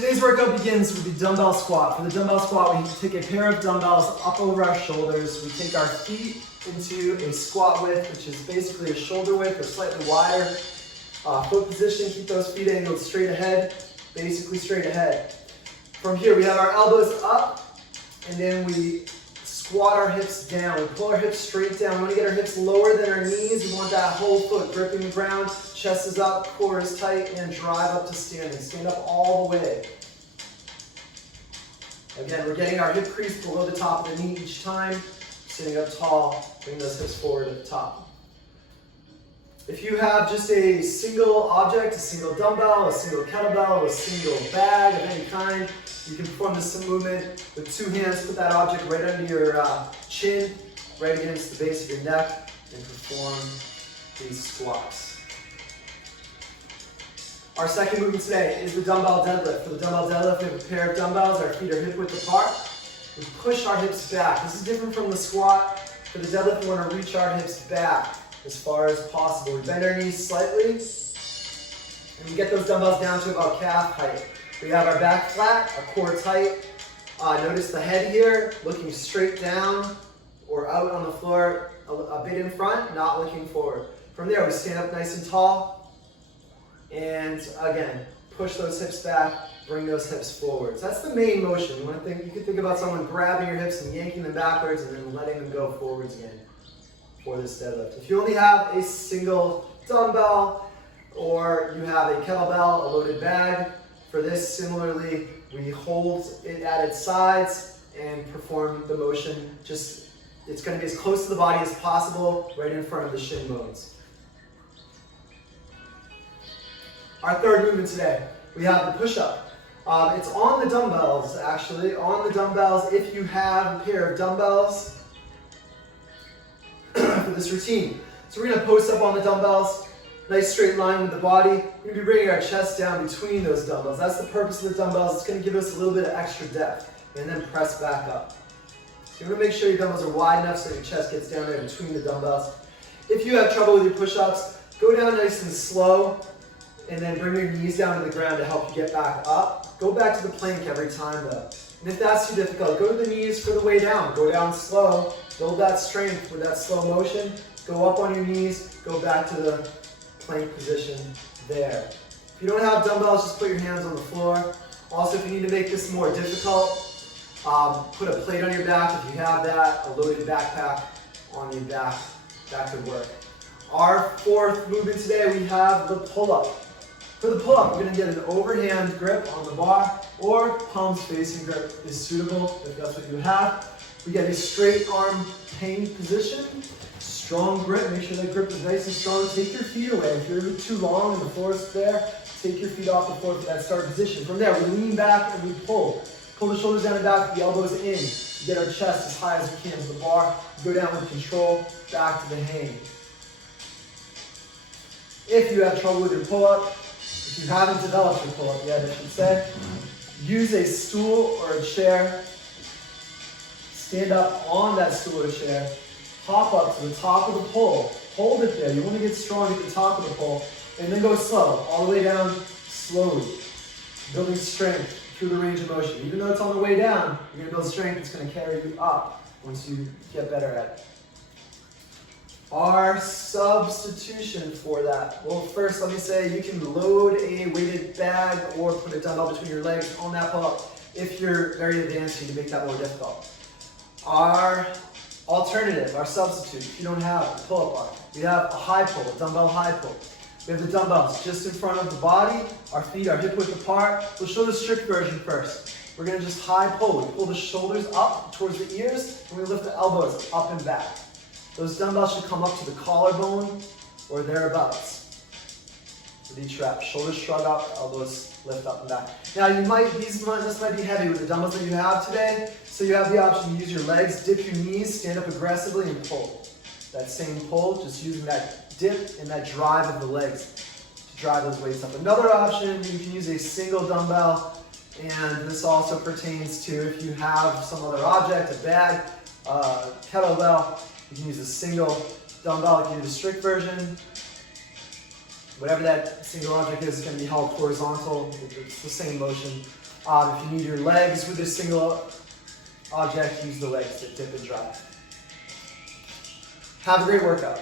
Today's workout begins with the dumbbell squat. For the dumbbell squat, we take a pair of dumbbells up over our shoulders. We take our feet into a squat width, which is basically a shoulder width or slightly wider. Foot position, keep those feet angled straight ahead, basically straight ahead. From here, we have our elbows up, and then we squat our hips down. We pull our hips straight down. We want to get our hips lower than our knees. We want that whole foot gripping the ground. Chest is up, core is tight, and drive up to standing. Stand up all the way. Again, we're getting our hip crease below the top of the knee each time. Sitting up tall, bring those hips forward at the top. If you have just a single object, a single dumbbell, a single kettlebell, a single bag of any kind, you can perform this movement with two hands. Put that object right under your chin, right against the base of your neck, and perform these squats. Our second movement today is the dumbbell deadlift. For the dumbbell deadlift, we have a pair of dumbbells. Our feet are hip width apart. We push our hips back. This is different from the squat. For the deadlift, we want to reach our hips back as far as possible. We bend our knees slightly, and we get those dumbbells down to about calf height. We have our back flat, our core tight. Notice the head here, looking straight down or out on the floor, a bit in front, not looking forward. From there, we stand up nice and tall, and again, push those hips back, bring those hips forward. So that's the main motion. You can think about someone grabbing your hips and yanking them backwards and then letting them go forwards again for this deadlift. If you only have a single dumbbell or you have a kettlebell, a loaded bag, for this, similarly, we hold it at its sides and perform the motion. It's going to be as close to the body as possible, right in front of the shin bones. Our third movement today, we have the push-up. It's on the dumbbells, actually, on the dumbbells if you have a pair of dumbbells for this routine. So we're going to post up on the dumbbells, nice straight line with the body. We're going to be bringing our chest down between those dumbbells. That's the purpose of the dumbbells. It's going to give us a little bit of extra depth, and then press back up. So you want to make sure your dumbbells are wide enough so your chest gets down there between the dumbbells. If you have trouble with your push-ups, go down nice and slow, and then bring your knees down to the ground to help you get back up. Go back to the plank every time though. And if that's too difficult, go to the knees for the way down. Go down slow, build that strength with that slow motion. Go up on your knees, go back to the plank position there. If you don't have dumbbells, just put your hands on the floor. Also, if you need to make this more difficult, put a plate on your back if you have that, a loaded backpack on your back. That could work. Our fourth movement today, we have the pull-up. For the pull-up, we're going to get an overhand grip on the bar, or palms facing grip is suitable if that's what you have. We get a straight arm hang position, strong grip. Make sure that grip is nice and strong. Take your feet away. If you're too long and the floor is there, take your feet off the floor for that start position. From there, we lean back and we pull. Pull the shoulders down and back, the elbows in. We get our chest as high as we can to the bar. Go down with control, back to the hang. If you have trouble with your pull-up, if you haven't developed your pull-up yet, I should say, use a stool or a chair. Stand up on that stool or chair. Hop up to the top of the pole. Hold it there. You want to get strong at the top of the pole. And then go slow, all the way down, slowly. Building strength through the range of motion. Even though it's on the way down, you're going to build strength. It's going to carry you up once you get better at it. Our substitution for that. Well, first let me say you can load a weighted bag or put a dumbbell between your legs on that pull-up. If you're very advanced, you can make that more difficult. Our alternative, our substitute, if you don't have a pull-up bar, we have a high pull, a dumbbell high pull. We have the dumbbells just in front of the body. Our feet are hip width apart. We'll show the strict version first. We're going to just high pull. We pull the shoulders up towards the ears, and we lift the elbows up and back. Those dumbbells should come up to the collarbone or thereabouts with each rep. Shoulders shrug up, elbows lift up and back. Now this might be heavy with the dumbbells that you have today, so you have the option to use your legs, dip your knees, stand up aggressively and pull. That same pull, just using that dip and that drive of the legs to drive those weights up. Another option, you can use a single dumbbell, and this also pertains to if you have some other object, a bag, kettlebell. You can use a single dumbbell. You can do the strict version. Whatever that single object is going to be held horizontal. It's the same motion. If you need your legs with a single object, use the legs to dip and drive. Have a great workout.